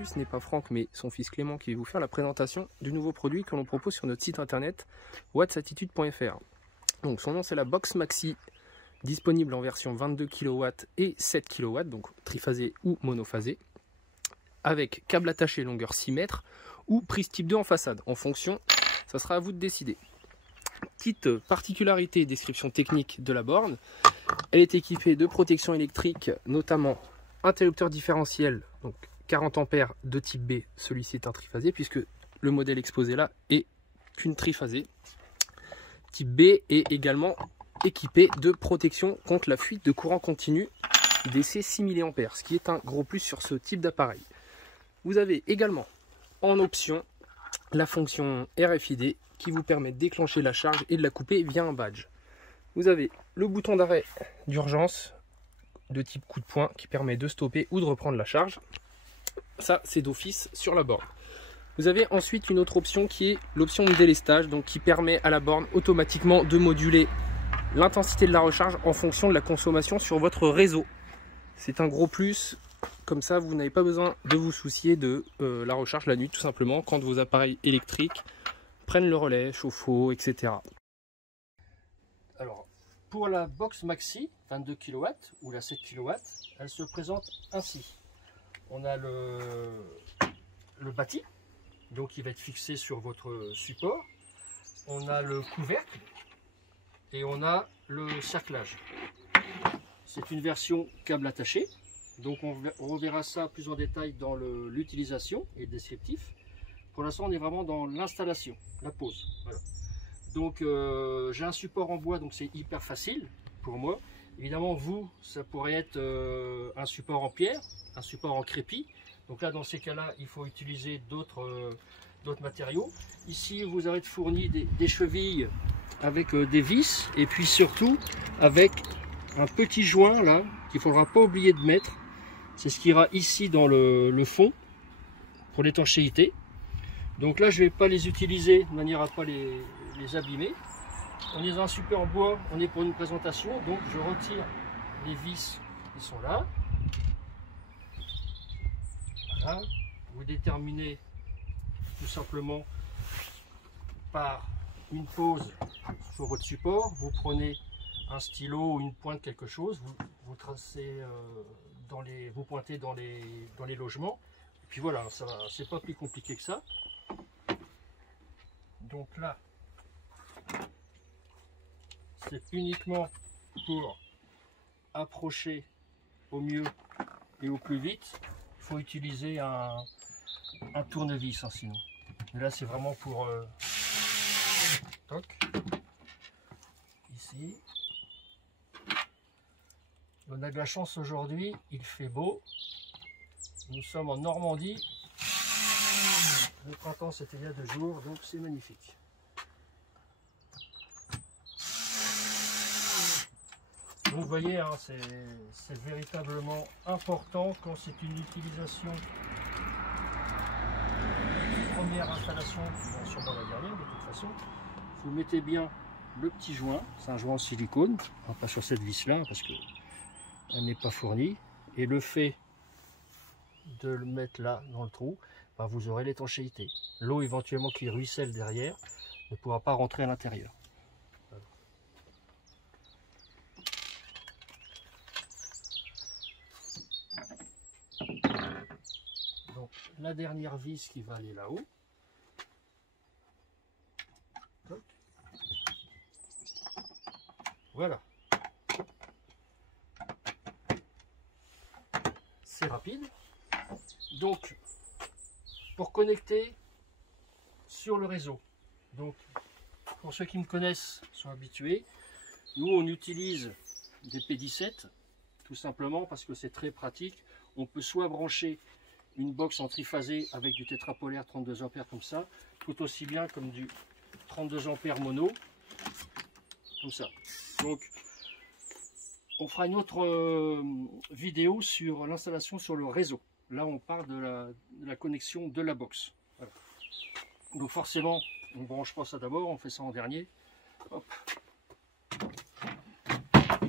Aujourd'hui, ce n'est pas Franck, mais son fils Clément qui va vous faire la présentation du nouveau produit que l'on propose sur notre site internet wattsattitude.fr. Donc son nom c'est la Box Maxi, disponible en version 22 kW et 7 kW, donc triphasé ou monophasé, avec câble attaché longueur 6 mètres ou prise type 2 en façade. En fonction, ça sera à vous de décider. Petite particularité et description technique de la borne, elle est équipée de protection électrique, notamment interrupteur différentiel, donc 40 ampères de type B, celui-ci est un triphasé puisque le modèle exposé là est qu'une triphasée. Type B est également équipé de protection contre la fuite de courant continu DC 6 mA, ce qui est un gros plus sur ce type d'appareil. Vous avez également en option la fonction RFID qui vous permet de déclencher la charge et de la couper via un badge. Vous avez le bouton d'arrêt d'urgence de type coup de poing qui permet de stopper ou de reprendre la charge. Ça, c'est d'office sur la borne. Vous avez ensuite une autre option qui est l'option de délestage, donc qui permet à la borne automatiquement de moduler l'intensité de la recharge en fonction de la consommation sur votre réseau. C'est un gros plus, comme ça vous n'avez pas besoin de vous soucier de la recharge la nuit tout simplement quand vos appareils électriques prennent le relais, chauffe-eau, etc. Alors, pour la Box Maxi 22 kW ou la 7 kW, elle se présente ainsi. On a le bâti, donc il va être fixé sur votre support. On a le couvercle et on a le cerclage. C'est une version câble attaché, donc on reverra ça plus en détail dans l'utilisation et le descriptif. Pour l'instant, on est vraiment dans l'installation, la pose. Voilà. Donc j'ai un support en bois, donc c'est hyper facile pour moi. Évidemment, vous, ça pourrait être un support en pierre, un support en crépi. Donc là, dans ces cas-là, il faut utiliser d'autres matériaux. Ici, vous avez fourni des chevilles avec des vis et puis surtout avec un petit joint là qu'il ne faudra pas oublier de mettre. C'est ce qui ira ici dans le fond pour l'étanchéité. Donc là, je ne vais pas les utiliser de manière à ne pas les abîmer. On est dans un support en bois, on est pour une présentation, donc je retire les vis qui sont là. Voilà. Vous déterminez tout simplement par une pose sur votre support. Vous prenez un stylo ou une pointe quelque chose, vous tracez vous pointez dans les logements. Et puis voilà, c'est pas plus compliqué que ça. Donc là, c'est uniquement pour approcher au mieux et au plus vite. Il faut utiliser un tournevis, hein, sinon. Mais là, c'est vraiment pour toc. Ici. On a de la chance aujourd'hui, il fait beau. Nous sommes en Normandie. Le printemps, c'était il y a 2 jours, donc c'est magnifique. Donc vous voyez, hein, c'est véritablement important quand c'est une utilisation, première installation, sûrement la dernière de toute façon. Vous mettez bien le petit joint, c'est un joint en silicone, hein, pas sur cette vis là parce qu'elle n'est pas fournie. Et le fait de le mettre là dans le trou, ben, vous aurez l'étanchéité. L'eau éventuellement qui ruisselle derrière ne pourra pas rentrer à l'intérieur. Voilà. Donc la dernière vis qui va aller là-haut. Voilà. C'est rapide. Donc pour connecter sur le réseau, donc pour ceux qui me connaissent sont habitués, nous on utilise des P17 tout simplement parce que c'est très pratique. On peut soit brancher une box en triphasé avec du tétrapolaire 32 ampères comme ça, tout aussi bien comme du 32 ampères mono comme ça. Donc on fera une autre vidéo sur l'installation sur le réseau. Là, on parle de la connexion de la box. Voilà. Donc forcément, on ne branche pas ça d'abord, on fait ça en dernier. Hop.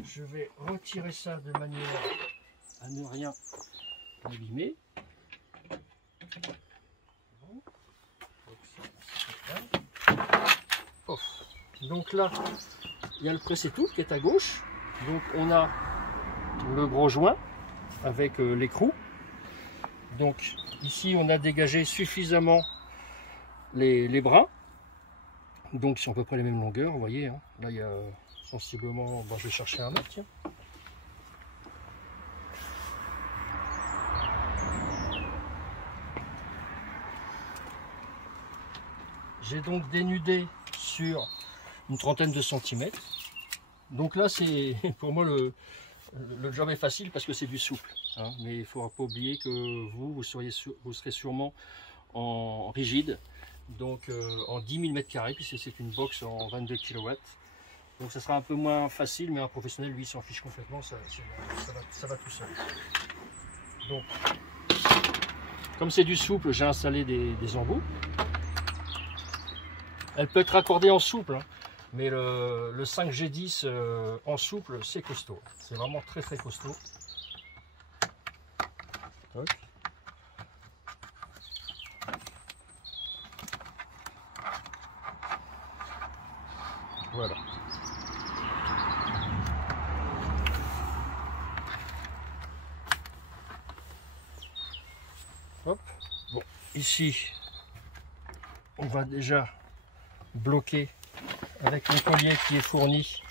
Je vais retirer ça de manière à ne rien abîmer. Donc là, il y a le presse-étouffe qui est à gauche. Donc on a le gros joint avec l'écrou. Donc ici on a dégagé suffisamment les brins. Donc ils sont à peu près les mêmes longueurs, vous voyez. Hein. Là il y a sensiblement, bon, je vais chercher un mètre, tiens. J'ai donc dénudé sur une trentaine de centimètres. Donc là, c'est pour moi le job est facile parce que c'est du souple. Hein. Mais il ne faudra pas oublier que vous serez sûrement en rigide, donc en 10 000 m², puisque c'est une box en 22 kW. Donc ça sera un peu moins facile, mais un professionnel, lui, s'en fiche complètement, ça va tout seul. Donc, comme c'est du souple, j'ai installé des embouts. Elle peut être raccordée en souple, hein, mais le 5G10 en souple, c'est costaud. C'est vraiment très très costaud. Toc. Voilà. Hop. Bon, ici, on va déjà bloqué avec le collier qui est fourni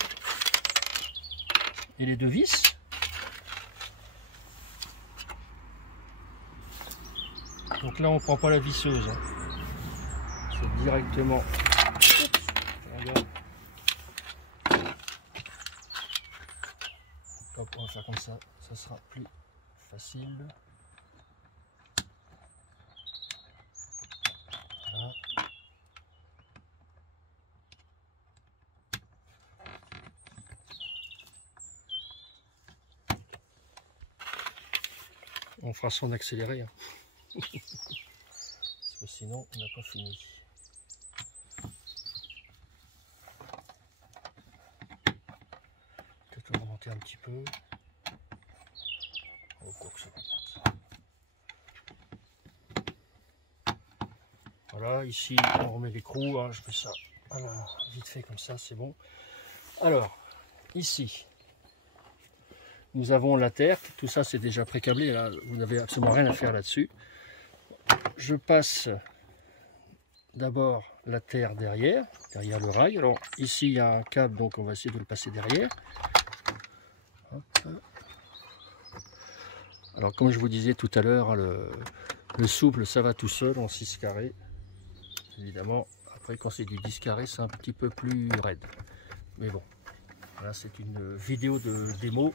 et les deux vis. Donc là on ne prend pas la visseuse, hein. C'est directement. Hop, on va faire comme ça, ça sera plus facile. Voilà. On fera son accéléré, hein. Parce que sinon on n'a pas fini. Peut-être remonter un petit peu. Oh, quoi que ça va. Voilà, ici on remet l'écrou, hein. Je fais ça voilà, vite fait comme ça, c'est bon. Alors, ici, nous avons la terre, tout ça c'est déjà pré-câblé, là, vous n'avez absolument rien à faire là-dessus. Je passe d'abord la terre derrière le rail. Alors ici il y a un câble, donc on va essayer de le passer derrière. Hop. Alors comme je vous disais tout à l'heure, le souple ça va tout seul en 6 carrés. Évidemment, après quand c'est du 10 carrés c'est un petit peu plus raide. Mais bon, là c'est une vidéo de démo.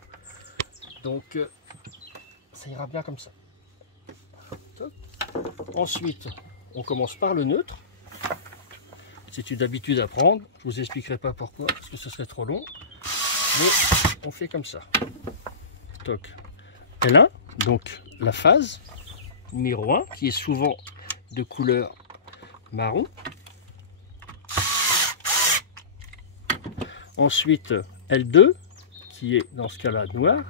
Donc ça ira bien comme ça. Top. Ensuite, on commence par le neutre. C'est une habitude à prendre. Je vous expliquerai pas pourquoi, parce que ce serait trop long. Mais on fait comme ça. Toc. L1, donc la phase numéro 1, qui est souvent de couleur marron. Ensuite, L2, qui est dans ce cas-là noir.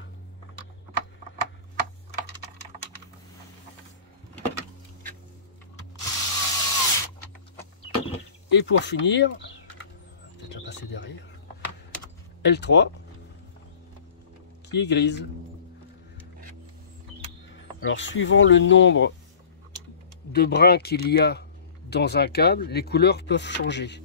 Et pour finir, peut-être la passer derrière, L3 qui est grise. Alors suivant le nombre de brins qu'il y a dans un câble, les couleurs peuvent changer.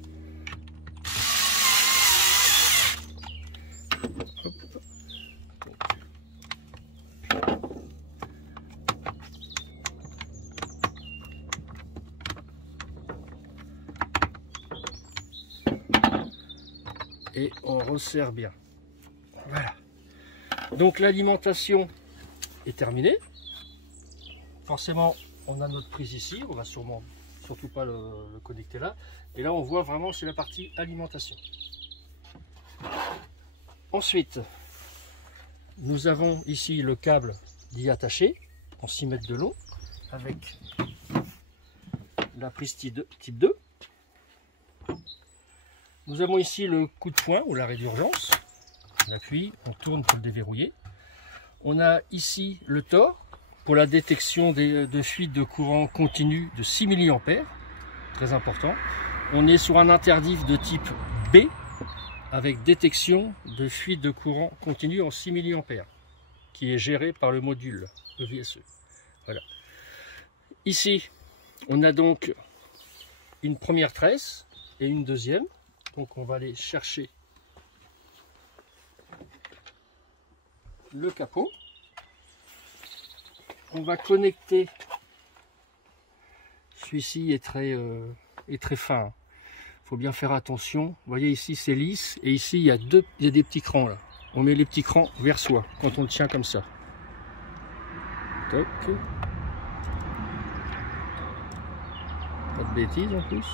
Et on resserre bien. Voilà. Donc l'alimentation est terminée. Forcément, on a notre prise ici. On va surtout pas le connecter là. Et là, on voit vraiment c'est la partie alimentation. Ensuite, nous avons ici le câble d'y attacher en 6 mètres de long avec la prise type 2. Nous avons ici le coup de poing ou l'arrêt d'urgence. On appuie, on tourne pour le déverrouiller. On a ici le tore pour la détection de fuites de courant continu de 6 mA, très important. On est sur un interdif de type B avec détection de fuite de courant continu en 6 mA qui est géré par le module EVSE. Voilà. Ici, on a donc une première tresse et une deuxième. Donc on va aller chercher le capot. On va connecter. Celui-ci est très fin. Il faut bien faire attention. Vous voyez ici c'est lisse et ici il y a des petits crans là. On met les petits crans vers soi quand on le tient comme ça. Toc. Pas de bêtises en plus.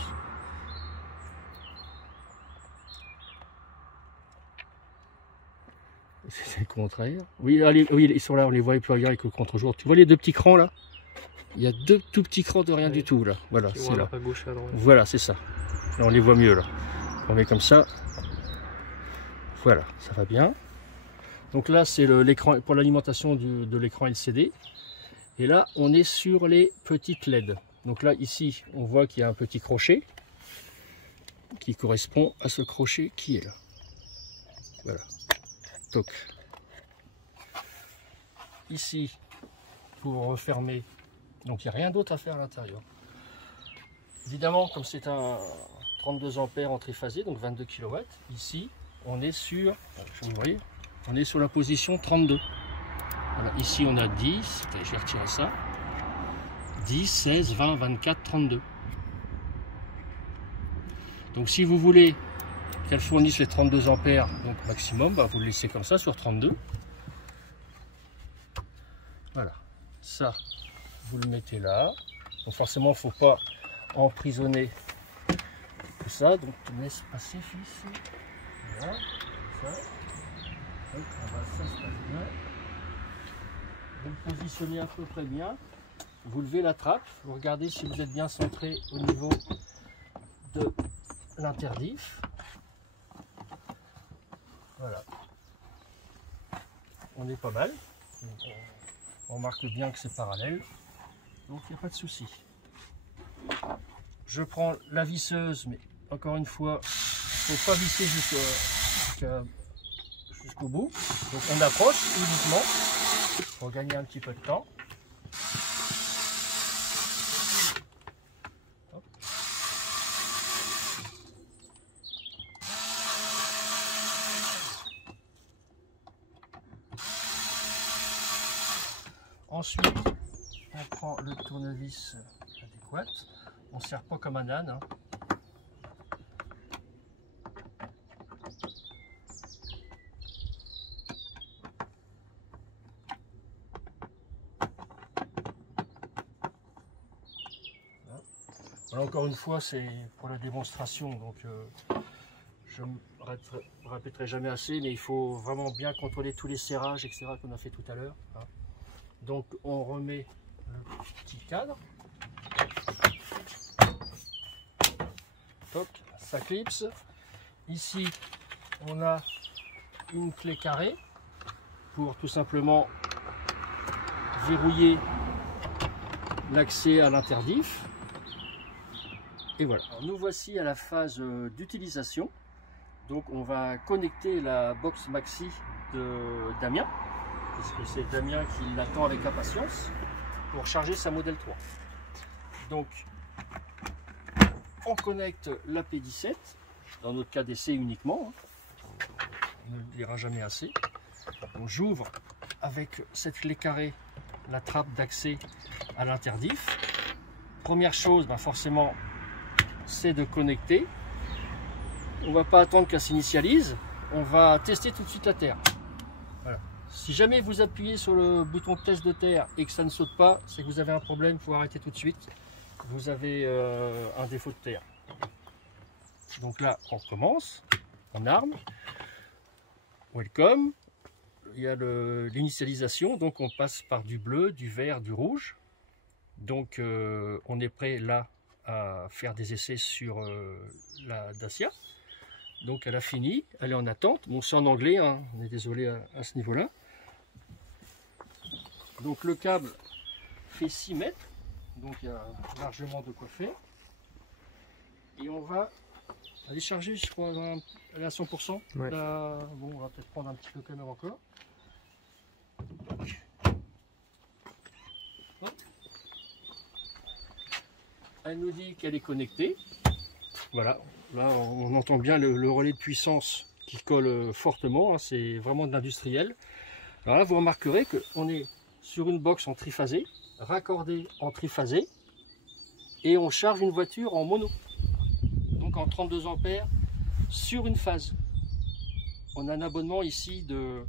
C'est le contraire. Oui, allez, oui, ils sont là, on les voit plus avec le contre-jour. Tu vois les deux petits crans là? Il y a deux tout petits crans de rien du tout là. Voilà, c'est là. À gauche et à droite. Voilà, c'est ça. Là, on les voit mieux là. On met comme ça. Voilà, ça va bien. Donc là, c'est l'écran pour l'alimentation de l'écran LCD. Et là, on est sur les petites LED. Donc là, ici, on voit qu'il y a un petit crochet qui correspond à ce crochet qui est là. Voilà. Toc. Ici, pour refermer, donc il n'y a rien d'autre à faire à l'intérieur. Évidemment, comme c'est un 32 ampères en triphasé, donc 22 kW, ici, on est sur, vous voyez, on est sur la position 32. Voilà, ici, on a 10, je vais retirer ça, 10, 16, 20, 24, 32. Donc si vous voulez qu'elle fournisse les 32 ampères donc maximum, bah, vous le laissez comme ça sur 32. Voilà, ça vous le mettez là. Donc forcément il ne faut pas emprisonner tout ça, donc tu me laisses passer fils. Voilà, ça. Donc, ça se passe bien. Vous le positionnez à peu près bien. Vous levez la trappe, vous regardez si vous êtes bien centré au niveau de l'interdif. Voilà. On est pas mal. On remarque bien que c'est parallèle. Donc il n'y a pas de souci. Je prends la visseuse, mais encore une fois, il ne faut pas visser jusqu'au bout. Donc on approche uniquement pour gagner un petit peu de temps. Ensuite, on prend le tournevis adéquat. On ne serre pas comme un âne. Hein. Voilà, encore une fois, c'est pour la démonstration. Donc, je ne me répéterai jamais assez, mais il faut vraiment bien contrôler tous les serrages, etc. qu'on a fait tout à l'heure. Hein. Donc on remet le petit cadre. Toc, ça clipse. Ici, on a une clé carrée pour tout simplement verrouiller l'accès à l'interdif. Et voilà. Alors, nous voici à la phase d'utilisation. Donc on va connecter la box maxi de Damien, parce que c'est Damien qui l'attend avec impatience pour charger sa Model 3. Donc on connecte la P17, dans notre cas d'essai uniquement, hein. On ne le dira jamais assez. J'ouvre avec cette clé carrée la trappe d'accès à l'interdif. Première chose, forcément, c'est de connecter. On ne va pas attendre qu'elle s'initialise, on va tester tout de suite la terre. Voilà. Si jamais vous appuyez sur le bouton test de terre et que ça ne saute pas, c'est que vous avez un problème, il faut arrêter tout de suite. Vous avez un défaut de terre. Donc là, on recommence, on arme, welcome. Il y a l'initialisation, donc on passe par du bleu, du vert, du rouge. Donc on est prêt là à faire des essais sur la Dacia. Donc elle a fini, elle est en attente. Bon, c'est en anglais, hein. On est désolé à ce niveau-là. Donc le câble fait 6 mètres, donc il y a largement de quoi faire. Et on va aller charger, je crois, elle est à 100%. Ouais. Là, bon, on va peut-être prendre un petit peu quand même encore. Donc, hop. Elle nous dit qu'elle est connectée. Voilà, là on entend bien le relais de puissance qui colle fortement, hein, c'est vraiment de l'industriel. Alors là, vous remarquerez qu'on est sur une box en triphasé, raccordée en triphasé, et on charge une voiture en mono, donc en 32 ampères sur une phase. On a un abonnement ici de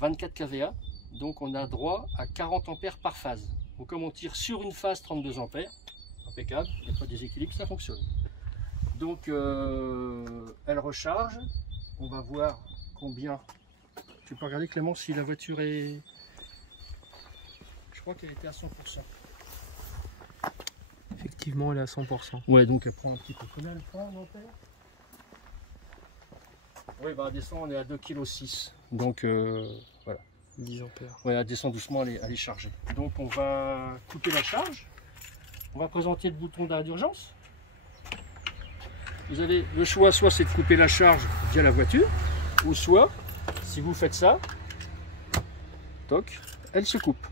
24 kVA, donc on a droit à 40 ampères par phase. Donc comme on tire sur une phase 32 ampères, impeccable, il n'y a pas de déséquilibre, ça fonctionne. Donc elle recharge, on va voir combien. Tu peux regarder Clément si la voiture est... Je crois qu'elle était à 100%. Effectivement, elle est à 100%. Ouais, donc elle prend un petit peu. Combien elle prend en ampères? Oui, bah, elle descend, on est à 2,6 kg. Donc voilà. 10 ampères. Ouais, elle descend doucement, elle est chargée. Donc on va couper la charge. On va présenter le bouton d'arrêt d'urgence. Vous avez le choix, soit c'est de couper la charge via la voiture, ou soit, si vous faites ça, toc, elle se coupe.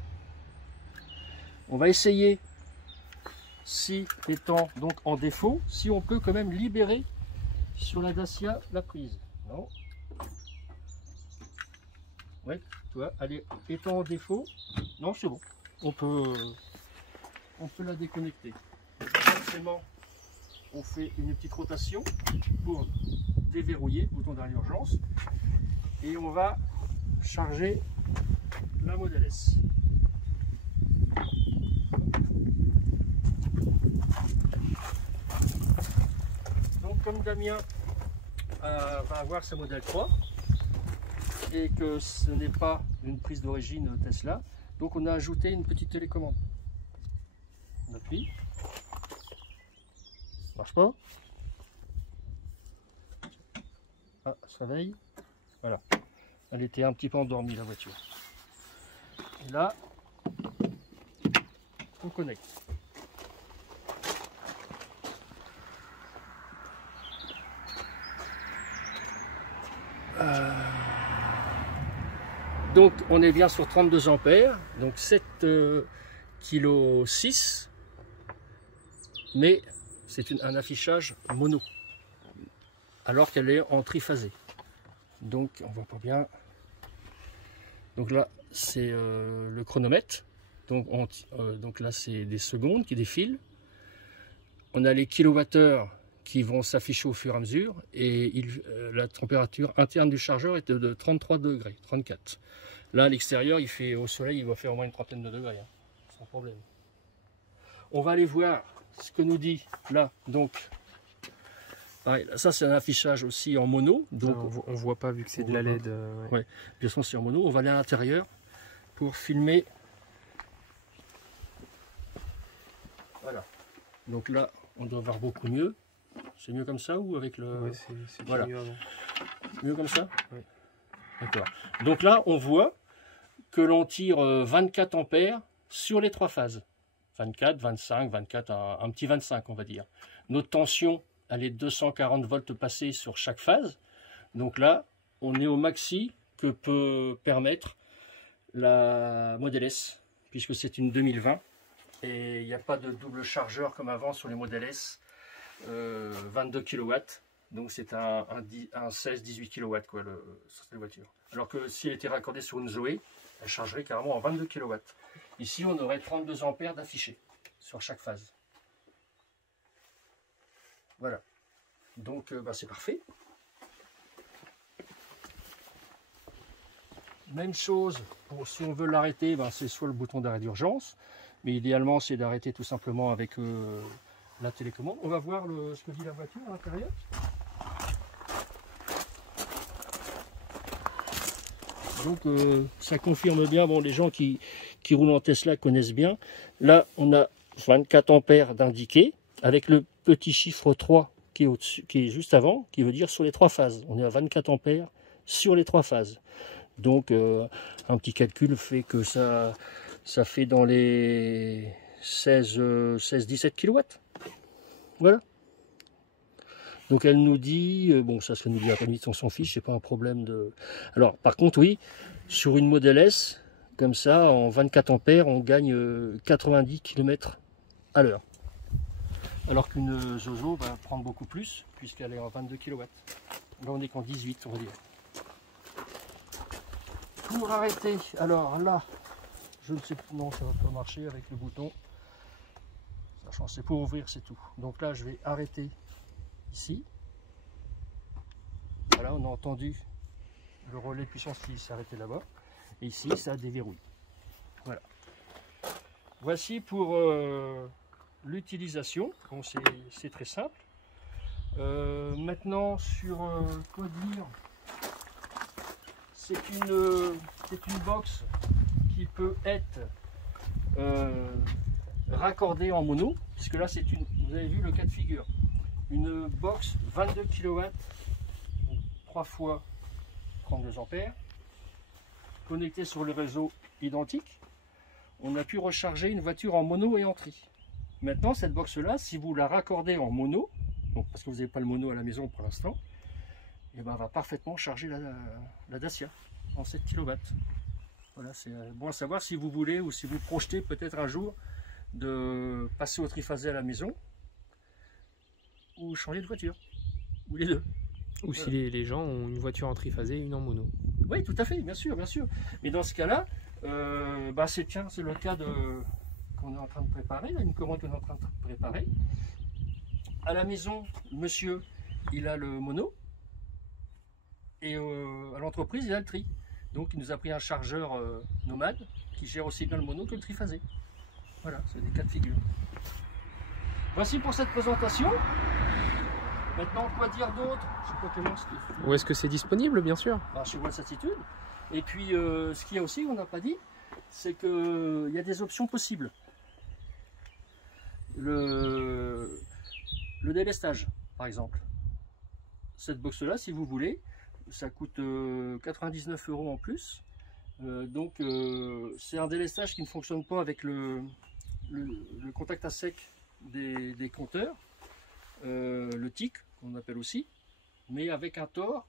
On va essayer, si étant donc en défaut, si on peut quand même libérer sur la Dacia la prise. Non. Ouais, tu vois, elle est étant en défaut, non c'est bon, on peut la déconnecter. Forcément, on fait une petite rotation pour déverrouiller le bouton d'arrêt d'urgence et on va charger la Model S. Donc comme Damien va avoir sa Model 3 et que ce n'est pas une prise d'origine Tesla, donc on a ajouté une petite télécommande. On appuie. Marche pas. Ah, ça veille. Voilà. Elle était un petit peu endormie la voiture. Et là, on connecte. Donc on est bien sur 32 ampères, donc 7,6 kg, mais c'est un affichage mono, alors qu'elle est en triphasé. Donc on voit pas bien. Donc là c'est le chronomètre. Donc là c'est des secondes qui défilent. On a les kilowattheures qui vont s'afficher au fur et à mesure et la température interne du chargeur est de 33 degrés, 34. Là à l'extérieur il fait au soleil, il va faire au moins une trentaine de degrés, hein, sans problème. On va aller voir ce que nous dit là, donc pareil, ça c'est un affichage aussi en mono, donc non, on voit pas vu que c'est de la LED. Ouais. De toute façon c'est en mono. On va aller à l'intérieur pour filmer. Voilà, donc là on doit voir beaucoup mieux. C'est mieux comme ça ou avec le... Ouais, c'est voilà. mieux avant. Mieux comme ça? Oui. D'accord. Donc là on voit que l'on tire 24 ampères sur les trois phases. 24, 25, 24, un petit 25 on va dire. Notre tension, elle est 240 volts passés sur chaque phase. Donc là, on est au maxi que peut permettre la Model S, puisque c'est une 2020. Et il n'y a pas de double chargeur comme avant sur les Model S, 22 kW. Donc c'est un 16-18 kW quoi, sur cette voiture. Alors que si elle était raccordée sur une Zoé, elle chargerait carrément en 22 kW. Ici, on aurait 32 ampères d'affichés sur chaque phase. Voilà. Donc, c'est parfait. Même chose, si on veut l'arrêter, c'est soit le bouton d'arrêt d'urgence, mais idéalement, c'est d'arrêter tout simplement avec la télécommande. On va voir ce que dit la voiture à l'intérieur. Donc ça confirme bien, bon, les gens qui roulent en Tesla connaissent bien. Là, on a 24 ampères d'indiqué, avec le petit chiffre 3 qui est au-dessus, qui est juste avant, qui veut dire sur les trois phases. On est à 24 ampères sur les trois phases. Donc un petit calcul fait que ça ça fait dans les 16-17 kW. Voilà. Donc elle nous dit, bon ça ce qu'elle nous dit à la limite on s'en fiche, c'est pas un problème de... Alors par contre oui, sur une Model S, comme ça en 24 ampères on gagne 90 km à l'heure. Alors qu'une Zozo va prendre beaucoup plus, puisqu'elle est en 22 kW. Là on est qu'en 18 on va dire. Pour arrêter, alors là, je ne sais pas, non ça va pas marcher avec le bouton. Sachant c'est pour ouvrir c'est tout. Donc là je vais arrêter ici. Voilà, on a entendu le relais de puissance qui s'est arrêté là-bas. Et ici, ça déverrouille. Voilà. Voici pour l'utilisation. Bon, c'est très simple. Maintenant, sur quoi dire, c'est une box qui peut être raccordée en mono, puisque là, vous avez vu le cas de figure. Une box 22 kW, 3 fois 32 ampères, connectée sur le réseau identique. On a pu recharger une voiture en mono et en tri. Maintenant, cette box-là, si vous la raccordez en mono, donc parce que vous n'avez pas le mono à la maison pour l'instant, et ben, va parfaitement charger la Dacia en 7 kW. Voilà, c'est bon à savoir si vous voulez ou si vous projetez peut-être un jour de passer au triphasé à la maison, ou changer de voiture, ou les deux. Ou si les gens ont une voiture en triphasé et une en mono. Oui, tout à fait, bien sûr, bien sûr. Mais dans ce cas-là, bah c'est le cas qu'on est en train de préparer, là, une commande qu'on est en train de préparer. À la maison, monsieur, il a le mono, et à l'entreprise, il a le tri. Donc il nous a pris un chargeur nomade qui gère aussi bien le mono que le triphasé. Voilà, c'est des cas de figure. Voici pour cette présentation. Maintenant, quoi dire d'autre? Je sais pas comment. Où est-ce que c'est disponible, bien sûr? Bah, chez WhatsAttitude. Et puis, ce qu'il y a aussi, on n'a pas dit, c'est qu'il y a des options possibles. Le délestage, par exemple. Cette box-là, si vous voulez, ça coûte 99 € en plus. Donc, c'est un délestage qui ne fonctionne pas avec le contact à sec des compteurs. Le TIC qu'on appelle aussi, mais avec un Tor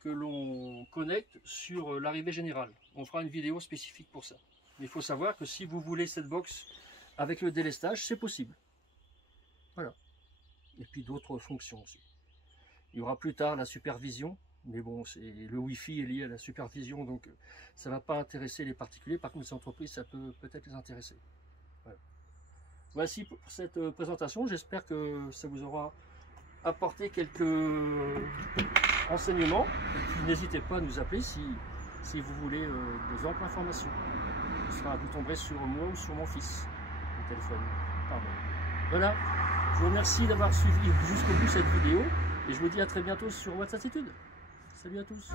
que l'on connecte sur l'arrivée générale. On fera une vidéo spécifique pour ça. Mais il faut savoir que si vous voulez cette box avec le délestage, c'est possible. Voilà. Et puis d'autres fonctions aussi. Il y aura plus tard la supervision, mais bon, le Wi-Fi est lié à la supervision, donc ça ne va pas intéresser les particuliers. Par contre, les entreprises, ça peut peut-être les intéresser. Voilà. Voici pour cette présentation, j'espère que ça vous aura apporté quelques renseignements. Et puis n'hésitez pas à nous appeler si vous voulez des amples informations. Vous tomberez sur moi ou sur mon fils au téléphone. Pardon. Voilà, je vous remercie d'avoir suivi jusqu'au bout cette vidéo et je vous dis à très bientôt sur WhatsAttitude. Salut à tous.